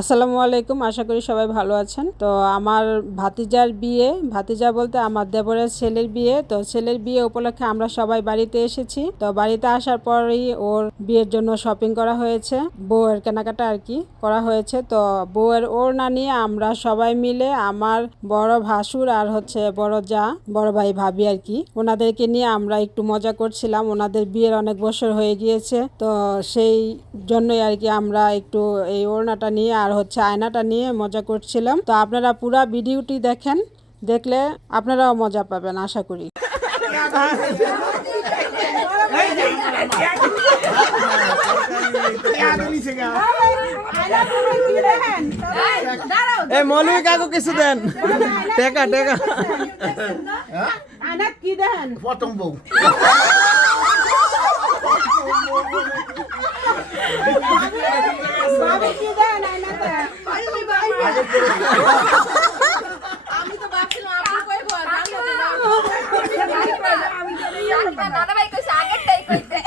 আসসালামু আলাইকুম, আশা করি সবাই ভালো আছেন। তো আমার ভাতিজার বিয়ে, ভাতিজা বলতে আমার দেবরের ছেলের বিয়ে। তো ছেলের বিয়ে উপলক্ষে আমরা সবাই বাড়িতে এসেছি। তো বাড়িতে আসার পরেই ওর বিয়ের জন্য শপিং করা হয়েছে, বউয়ের কেনাকাটা আর কি করা হয়েছে। তো বউয়ের ওড়না নিয়ে আমরা সবাই মিলে, আমার বড় ভাসুর আর বড় যা, বড় ভাই ভাবি আর কি, ওনাদেরকে নিয়ে আমরা একটু মজা করছিলাম। ওনাদের বিয়ের অনেক বছর হয়ে গিয়েছে, তো সেই জন্যই আর কি আমরা একটু এই ওড়নাটা নিয়ে আর আয়নাটা নিয়ে মজা করছিলাম। তো আপনারা পুরো ভিডিওটি দেখেন, দেখলে আপনারাও মজা পাবেন আশা করি। মৌলভী কাকু কিছু দেন, টেকা টেকা কি দেন প্রথম বউ কি দেন আমি তো ভাবছিলাম আপনি কইবো দাদা ভাই কইছে আগেরটাই কইতে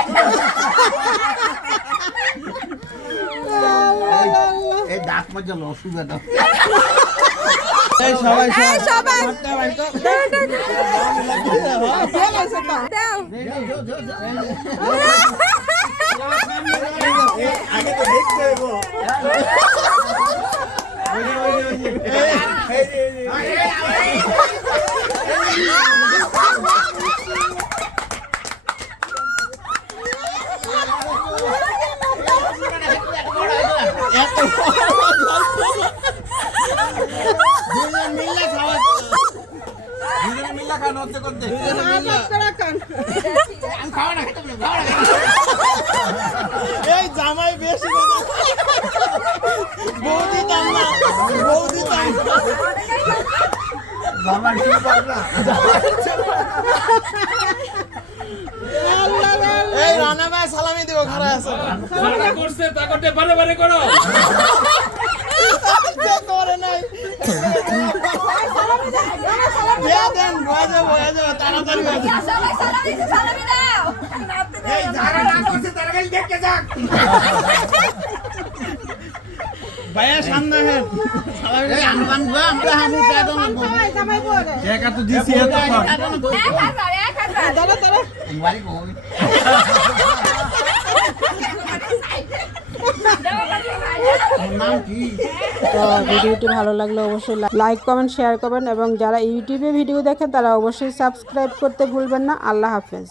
এই দাঁত মজা অসুবিধা দাও সবাই আগে তো দেখতে হইবো এই জামাই বেশি বৌদি দাম না, বৌদি দাম জামাই কি পাগলা এই রানা ভাই সালামি দিব, খারাপ আছে করছে তা করতে বারে বারে করো করে নাই দেন বয়া যাবে তাড়াতাড়ি সবাই সালামি দাও এই যারা না করছে তারা খালি দেখতে যাক ভাইয়া সামনে হেন এই আনবান গো আমরা হামু কাটো না জামাই বলে একা তো দিছি এত কম 1000 দাঁড়া বাড়ি গো নাম কি? তো ভিডিওটি ভালো লাগলে অবশ্যই লাইক, কমেন্ট, শেয়ার করবেন এবং যারা ইউটিউবে ভিডিও দেখেন তারা অবশ্যই সাবস্ক্রাইব করতে ভুলবেন না। আল্লাহ হাফেজ।